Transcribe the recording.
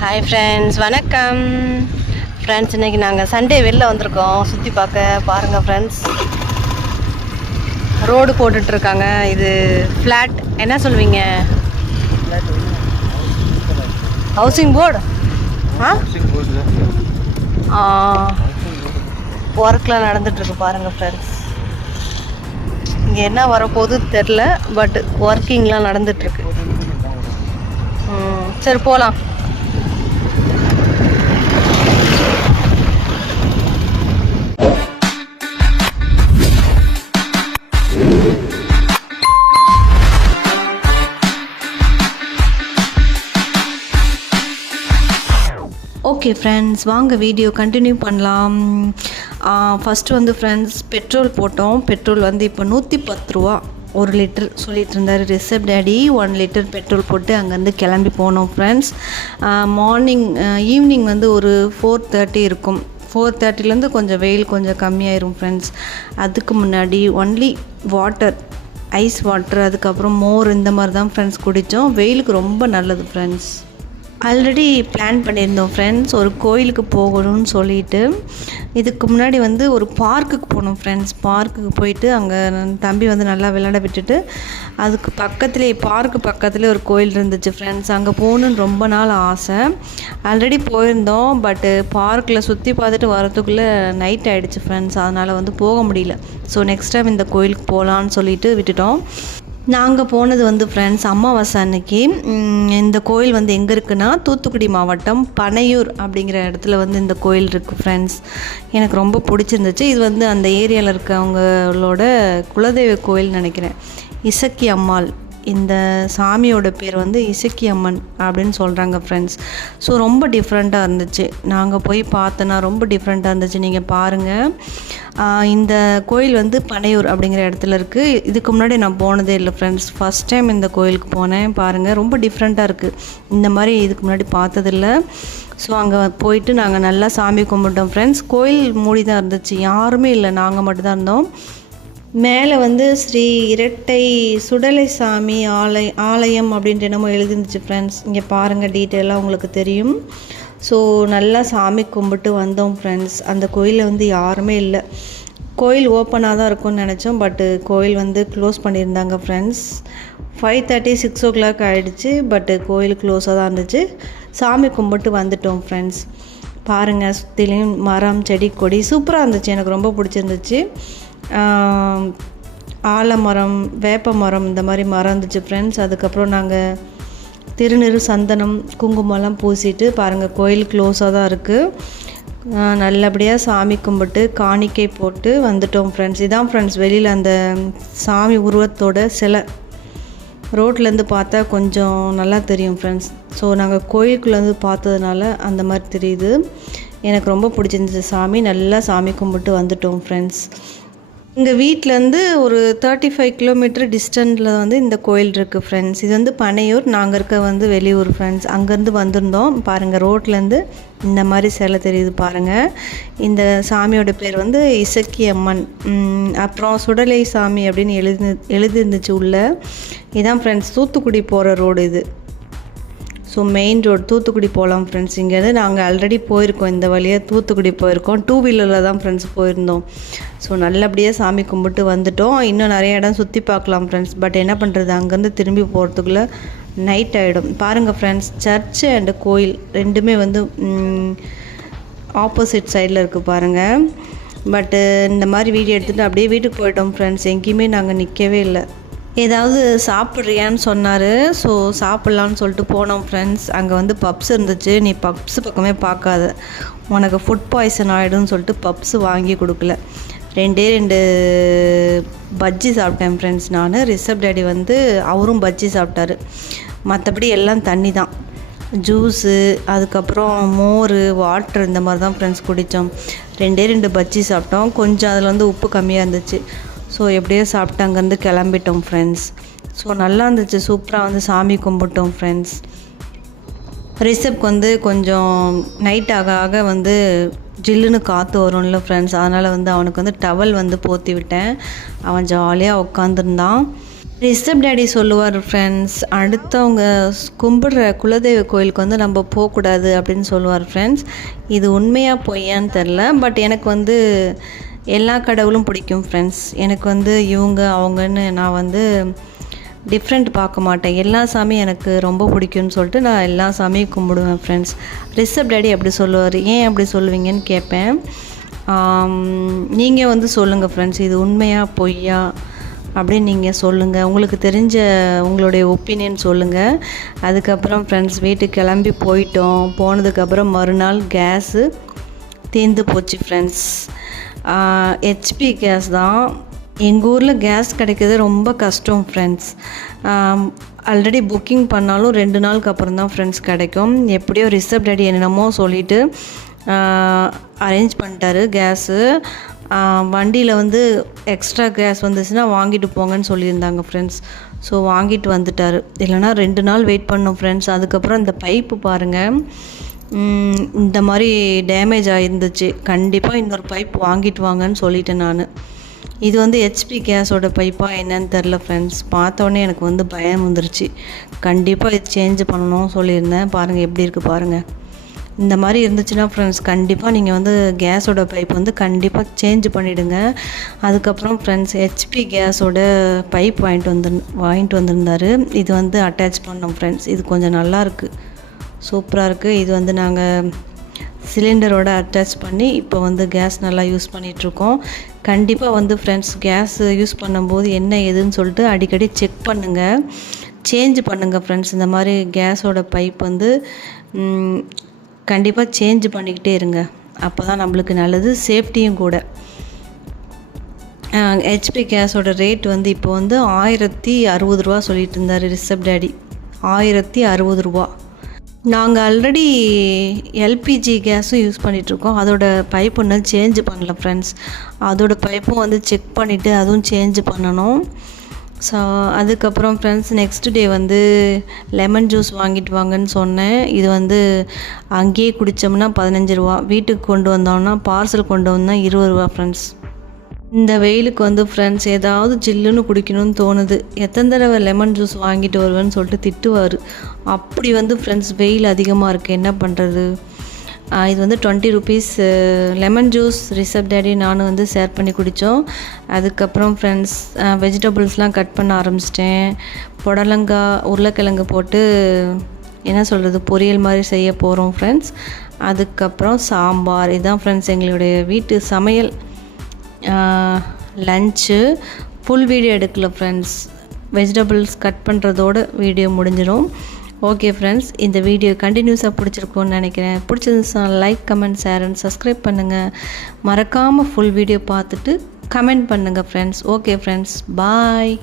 Hi friends, வணக்கம் friends. இன்றைக்கி நாங்கள் சண்டே வெளில வந்திருக்கோம் சுற்றி பார்க்க. பாருங்கள் ஃப்ரெண்ட்ஸ், ரோடு போட்டுட்ருக்காங்க. இது ஃப்ளாட் என்ன சொல்வீங்க? Housing board. ஒர்க்லாம் நடந்துகிட்ருக்கு பாருங்கள் ஃப்ரெண்ட்ஸ். இங்கே என்ன வரப்போகுது தெரில, பட் ஒர்க்கிங்லாம் நடந்துகிட்ருக்கு. சரி போகலாம். ஓகே ஃப்ரெண்ட்ஸ், வாங்க வீடியோ கண்டினியூ பண்ணலாம். ஃபஸ்ட்டு வந்து ஃப்ரெண்ட்ஸ் பெட்ரோல் போட்டோம். பெட்ரோல் வந்து இப்போ 110 ரூபா 1 லிட்டர் சொல்லிட்டு இருந்தார் ரிஷப் டேடி. 1 லிட்டர் பெட்ரோல் போட்டு அங்கேருந்து கிளம்பி போனோம் ஃப்ரெண்ட்ஸ். ஈவினிங் வந்து ஒரு 4:30 இருக்கும். 4:30லேருந்து கொஞ்சம் வெயில் கொஞ்சம் கம்மியாயிரும் ஃப்ரெண்ட்ஸ். அதுக்கு முன்னாடி ஒன்லி வாட்டர், ஐஸ் வாட்டர், அதுக்கப்புறம் மோர், இந்த மாதிரி தான் ஃப்ரெண்ட்ஸ் குடித்தோம். வெயிலுக்கு ரொம்ப நல்லது ஃப்ரெண்ட்ஸ். ஆல்ரெடி பிளான் பண்ணியிருந்தோம் ஃப்ரெண்ட்ஸ், ஒரு கோயிலுக்கு போகணும்னு சொல்லிட்டு. இதுக்கு முன்னாடி வந்து ஒரு பார்க்குக்கு போனோம் ஃப்ரெண்ட்ஸ். பார்க்குக்கு போயிட்டு அங்கே தம்பி வந்து நல்லா விளையாட விட்டுட்டு, அதுக்கு பக்கத்துலேயே பார்க்கு பக்கத்துலேயே ஒரு கோயில் இருந்துச்சு ஃப்ரெண்ட்ஸ். அங்கே போகணுன்னு ரொம்ப நாள் ஆசை. ஆல்ரெடி போயிருந்தோம், பட்டு பார்க்கில் சுற்றி பார்த்துட்டு வரதுக்குள்ளே நைட் ஆகிடுச்சு ஃப்ரெண்ட்ஸ். அதனால் வந்து போக முடியல. ஸோ நெக்ஸ்ட் டைம் இந்த கோயிலுக்கு போகலான்னு சொல்லிட்டு விட்டுட்டோம். நாங்கள் போனது வந்து ஃப்ரெண்ட்ஸ் அமாவாசை அன்னைக்கு. இந்த கோயில் வந்து எங்கே இருக்குன்னா, தூத்துக்குடி மாவட்டம் பனையூர் அப்படிங்கிற இடத்துல வந்து இந்த கோயில் இருக்குது ஃப்ரெண்ட்ஸ். எனக்கு ரொம்ப பிடிச்சிருந்துச்சு. இது வந்து அந்த ஏரியாவில் இருக்கவங்களோட குலதெய்வ கோயில் நினைக்கிறேன். இசக்கி அம்மாள், இந்த சாமியோட பேர் வந்து இசக்கி அம்மன் அப்படின்னு சொல்கிறாங்க ஃப்ரெண்ட்ஸ். ஸோ ரொம்ப டிஃப்ரெண்ட்டாக இருந்துச்சு. நாங்கள் போய் பார்த்தோன்னா ரொம்ப டிஃப்ரெண்ட்டாக இருந்துச்சு. நீங்கள் பாருங்கள். இந்த கோயில் வந்து பனையூர் அப்படிங்கிற இடத்துல இருக்குது. இதுக்கு முன்னாடி நான் போனதே இல்லை ஃப்ரெண்ட்ஸ். ஃபஸ்ட் டைம் இந்த கோயிலுக்கு போனேன். பாருங்கள், ரொம்ப டிஃப்ரெண்ட்டாக இருக்குது. இந்த மாதிரி இதுக்கு முன்னாடி பார்த்ததில்ல. ஸோ அங்கே போயிட்டு நாங்கள் நல்லா சாமி கும்பிட்டோம் ஃப்ரெண்ட்ஸ். கோயில் மூடி தான் இருந்துச்சு, யாருமே இல்லை, நாங்கள் மட்டும்தான் இருந்தோம். மேலே வந்து ஸ்ரீ இரட்டை சுடலை சாமி ஆலயம் அப்படின்ட்டு என்னமோ எழுதிருந்துச்சு ஃப்ரெண்ட்ஸ். இங்கே பாருங்கள், டீட்டெயிலாக உங்களுக்கு தெரியும். ஸோ நல்லா சாமி கும்பிட்டு வந்தோம் ஃப்ரெண்ட்ஸ். அந்த கோயிலில் வந்து யாருமே இல்லை. கோயில் ஓப்பனாக தான் இருக்கும்னு நினச்சோம், பட்டு கோயில் வந்து க்ளோஸ் பண்ணியிருந்தாங்க ஃப்ரெண்ட்ஸ். 5:30 6 o'clock ஆகிடுச்சு, பட்டு கோயில் க்ளோஸாக தான் இருந்துச்சு. சாமி கும்பிட்டு வந்துட்டோம் ஃப்ரெண்ட்ஸ். பாருங்கள், சுற்றிலையும் மரம், செடி, கொடி சூப்பராக இருந்துச்சு. எனக்கு ரொம்ப பிடிச்சிருந்துச்சு. ஆலமரம், வேப்ப மரம், இந்த மாதிரி மரம் இருந்துச்சு ஃப்ரெண்ட்ஸ். அதுக்கப்புறம் நாங்கள் திருநீறு, சந்தனம், குங்குமம்லாம் பூசிட்டு, பாருங்கள் கோயில் க்ளோஸாக தான் இருக்குது. நல்லபடியாக சாமி கும்பிட்டு காணிக்கை போட்டு வந்துட்டோம் ஃப்ரெண்ட்ஸ். இதான் ஃப்ரெண்ட்ஸ் வெளியில் அந்த சாமி உருவத்தோட சிலை. ரோட்லேருந்து பார்த்தா கொஞ்சம் நல்லா தெரியும் ஃப்ரெண்ட்ஸ். ஸோ நாங்கள் கோயிலுக்குள்ளேருந்து பார்த்ததுனால அந்த மாதிரி தெரியுது. எனக்கு ரொம்ப பிடிச்சிருந்துச்சு சாமி. நல்லா சாமி கும்பிட்டு வந்துட்டோம் ஃப்ரெண்ட்ஸ். எங்கள் வீட்டிலேருந்து ஒரு 35 கிலோமீட்டர் டிஸ்டன்ஸில் வந்து இந்த கோயில் இருக்குது ஃப்ரெண்ட்ஸ். இது வந்து பனையூர், நாங்கள் இருக்க வந்து வெளியூர் ஃப்ரெண்ட்ஸ். அங்கேருந்து வந்திருந்தோம். பாருங்கள், ரோட்லேருந்து இந்த மாதிரி சிலை தெரியுது பாருங்கள். இந்த சாமியோட பேர் வந்து இசக்கி அம்மன். அப்புறம் சுடலை சாமி அப்படின்னு எழுதிருந்துச்சு உள்ள. இதான் ஃப்ரெண்ட்ஸ் தூத்துக்குடி போகிற ரோடு இது. ஸோ மெயின் ரோடு தூத்துக்குடி போகலாம் ஃப்ரெண்ட்ஸ். இங்கேருந்து நாங்கள் ஆல்ரெடி போயிருக்கோம், இந்த வழியாக தூத்துக்குடி போயிருக்கோம். 2 வீலரில் தான் ஃப்ரெண்ட்ஸ் போயிருந்தோம். ஸோ நல்லபடியாக சாமி கும்பிட்டு வந்துட்டோம். இன்னும் நிறைய இடம் சுற்றி பார்க்கலாம் ஃப்ரெண்ட்ஸ். பட் என்ன பண்ணுறது, அங்கேருந்து திரும்பி போகிறதுக்குள்ளே நைட் ஆகிடும். பாருங்கள் ஃப்ரெண்ட்ஸ், சர்ச்சு அண்டு கோயில் ரெண்டுமே வந்து ஆப்போசிட் சைடில் இருக்குது பாருங்கள். பட்டு இந்த மாதிரி வீடியோ எடுத்துகிட்டு அப்படியே வீட்டுக்கு போயிட்டோம் ஃப்ரெண்ட்ஸ். எங்கேயுமே நாங்கள் நிற்கவே இல்லை. ஏதாவது சாப்பிட்றியான்னு சொன்னார். ஸோ சாப்பிட்லான்னு சொல்லிட்டு போனோம் ஃப்ரெண்ட்ஸ். அங்கே வந்து பப்ஸ் இருந்துச்சு. நீ பப்ஸ் பக்கமே பார்க்காத, உனக்கு ஃபுட் பாய்சன் ஆகிடும்னு சொல்லிட்டு பப்ஸ் வாங்கி கொடுக்கல. 2 பஜ்ஜி சாப்பிட்டேன் ஃப்ரெண்ட்ஸ். நான் ரிஷப் டேடி வந்து அவரும் பஜ்ஜி சாப்பிட்டாரு. மற்றபடி எல்லாம் தண்ணி தான், ஜூஸு, அதுக்கப்புறம் மோர், வாட்டர், இந்த மாதிரி தான் ஃப்ரெண்ட்ஸ் குடித்தோம். 2 பஜ்ஜி சாப்பிட்டோம். கொஞ்சம் அதில் வந்து உப்பு கம்மியாக இருந்துச்சு. ஸோ எப்படியோ சாப்பிட்டு அங்கேருந்து கிளம்பிட்டோம் ஃப்ரெண்ட்ஸ். ஸோ நல்லா இருந்துச்சு, சூப்பராக வந்து சாமி கும்பிட்டோம் ஃப்ரெண்ட்ஸ். ரிஷப்க்கு வந்து கொஞ்சம் நைட் ஆக வந்து ஜில்லுன்னு காற்று வரும்ல ஃப்ரெண்ட்ஸ். அதனால் வந்து அவனுக்கு வந்து டவல் வந்து போற்றி விட்டேன். அவன் ஜாலியாக உட்காந்துருந்தான். ரிஷப் டாடி சொல்லுவார் ஃப்ரெண்ட்ஸ், அடுத்தவங்க கும்பிடுற குலதெய்வ கோயிலுக்கு வந்து நம்ம போகக்கூடாது அப்படின்னு சொல்லுவார் ஃப்ரெண்ட்ஸ். இது உண்மையாக பொய்யான்னு தெரில. பட் எனக்கு வந்து எல்லா கடவுளும் பிடிக்கும் ஃப்ரெண்ட்ஸ். எனக்கு வந்து இவங்க அவங்கன்னு நான் வந்து டிஃப்ரெண்ட் பார்க்க மாட்டேன். எல்லா சாமியும் எனக்கு ரொம்ப பிடிக்கும்னு சொல்லிட்டு நான் எல்லா சாமியும் கும்பிடுவேன் ஃப்ரெண்ட்ஸ். ரிஷப் டாடி அப்படி சொல்லுவார். ஏன் அப்படி சொல்லுவீங்கன்னு கேட்பேன். நீங்கள் வந்து சொல்லுங்கள் ஃப்ரெண்ட்ஸ், இது உண்மையாக பொய்யா அப்படின்னு நீங்கள் சொல்லுங்கள். உங்களுக்கு தெரிஞ்ச உங்களுடைய ஒப்பீனியன் சொல்லுங்கள். அதுக்கப்புறம் ஃப்ரெண்ட்ஸ் வீட்டுக்கு கிளம்பி போயிட்டோம். போனதுக்கப்புறம் மறுநாள் கேஸு தீர்ந்து போச்சு ஃப்ரெண்ட்ஸ். ஹெச்பி கேஸ் தான். எங்கள் ஊரில் கேஸ் கிடைக்கிறது ரொம்ப கஷ்டம் ஃப்ரெண்ட்ஸ். ஆல்ரெடி புக்கிங் பண்ணாலும் 2 நாளுக்கு அப்புறம் தான் ஃப்ரெண்ட்ஸ் கிடைக்கும். எப்படியோ ரிஷப் டாடி என்னென்னமோ சொல்லிவிட்டு அரேஞ்ச் பண்ணிட்டாரு கேஸு. வண்டியில் வந்து எக்ஸ்ட்ரா கேஸ் வந்துச்சுன்னா வாங்கிட்டு போங்கன்னு சொல்லியிருந்தாங்க ஃப்ரெண்ட்ஸ். ஸோ வாங்கிட்டு வந்துட்டார். இல்லைனா 2 நாள் வெயிட் பண்ணோம் ஃப்ரெண்ட்ஸ். அதுக்கப்புறம் இந்த பைப்பு பாருங்கள், இந்த மாதிரி டேமேஜ் ஆகிருந்துச்சு. கண்டிப்பாக இன்னொரு பைப் வாங்கிட்டு வாங்கன்னு சொல்லிட்டேன் நான். இது வந்து ஹெச்பி கேஸோட பைப்பாக என்னன்னு தெரில ஃப்ரெண்ட்ஸ். பார்த்தோன்னே எனக்கு வந்து பயம் வந்துருச்சு. கண்டிப்பாக இது சேஞ்ச் பண்ணணும் சொல்லியிருந்தேன். பாருங்கள் எப்படி இருக்குது பாருங்கள். இந்த மாதிரி இருந்துச்சுன்னா ஃப்ரெண்ட்ஸ் கண்டிப்பாக நீங்கள் வந்து கேஸோட பைப் வந்து கண்டிப்பாக சேஞ்ச் பண்ணிவிடுங்க. அதுக்கப்புறம் ஃப்ரெண்ட்ஸ் ஹெச்பி கேஸோட பைப் வாங்கிட்டு வந்திருந்தார். இது வந்து அட்டாச் பண்ணோம் ஃப்ரெண்ட்ஸ். இது கொஞ்சம் நல்லாயிருக்கு, சூப்பராக இருக்குது. இது வந்து நாங்கள் சிலிண்டரோட அட்டாச் பண்ணி இப்போ வந்து கேஸ் நல்லா யூஸ் பண்ணிகிட்ருக்கோம். கண்டிப்பாக வந்து ஃப்ரெண்ட்ஸ் கேஸ் யூஸ் பண்ணும்போது என்ன ஏதுன்னு சொல்லிட்டு அடிக்கடி செக் பண்ணுங்கள், சேஞ்ச் பண்ணுங்கள் ஃப்ரெண்ட்ஸ். இந்த மாதிரி கேஸோட பைப் வந்து கண்டிப்பாக சேஞ்ச் பண்ணிக்கிட்டே இருங்க. அப்போ தான் நம்மளுக்கு நல்லது, சேஃப்டியும் கூட. ஹெச்பி கேஸோட ரேட் வந்து இப்போ வந்து 1060 ரூபா சொல்லிட்டு இருந்தார் ரிஷப் டாடி. 1060 ரூபா. நாங்கள் ஆல்ரெடி எல்பிஜி கேஸும் யூஸ் பண்ணிகிட்ருக்கோம். அதோட பைப் ஒன்றும் சேஞ்ச் பண்ணல ஃப்ரெண்ட்ஸ். அதோட பைப்பும் வந்து செக் பண்ணிவிட்டு அதுவும் சேஞ்ச் பண்ணணும். ஸோ அதுக்கப்புறம் ஃப்ரெண்ட்ஸ் நெக்ஸ்ட் டே வந்து லெமன் ஜூஸ் வாங்கிட்டு வாங்கன்னு சொன்னேன். இது வந்து அங்கேயே குடித்தோம்னா 15 ரூபா, வீட்டுக்கு கொண்டு வந்தோம்னா பார்சல் கொண்டு வந்தால் 20 ரூபா ஃப்ரெண்ட்ஸ். இந்த வெயிலுக்கு வந்து ஃப்ரெண்ட்ஸ் ஏதாவது ஜில்லுன்னு குடிக்கணும்னு தோணுது. எத்தனை தடவை லெமன் ஜூஸ் வாங்கிட்டு வருவேன்னு சொல்லிட்டு திட்டுவார். அப்படி வந்து ஃப்ரெண்ட்ஸ் வெயில் அதிகமாக இருக்குது, என்ன பண்ணுறது. இது வந்து 20 rupees lemon juice Rishabh daddy நானும் வந்து ஷேர் பண்ணி குடித்தோம். அதுக்கப்புறம் ஃப்ரெண்ட்ஸ் வெஜிடபிள்ஸ்லாம் கட் பண்ண ஆரம்பிச்சிட்டேன். புடலங்காய் உருளைக்கிழங்கு போட்டு என்ன சொல்கிறது பொரியல் மாதிரி செய்ய போகிறோம் ஃப்ரெண்ட்ஸ். அதுக்கப்புறம் சாம்பார். இதுதான் ஃப்ரெண்ட்ஸ் எங்களுடைய வீட்டு சமையல். லன்ச்சு ஃபுல் வீடியோ எடுக்கல ஃப்ரெண்ட்ஸ். வெஜிடபிள்ஸ் கட் பண்ணுறதோட வீடியோ முடிஞ்சிடும். ஓகே ஃப்ரெண்ட்ஸ், இந்த வீடியோ கண்டினியூஸாக பிடிச்சிருக்கும்னு நினைக்கிறேன். பிடிச்சிருந்துச்சுன்னா like, comment, share and subscribe பண்ணுங்கள். மறக்காமல் ஃபுல் வீடியோ பார்த்துட்டு கமெண்ட் பண்ணுங்கள் ஃப்ரெண்ட்ஸ். ஓகே ஃப்ரெண்ட்ஸ், பாய்.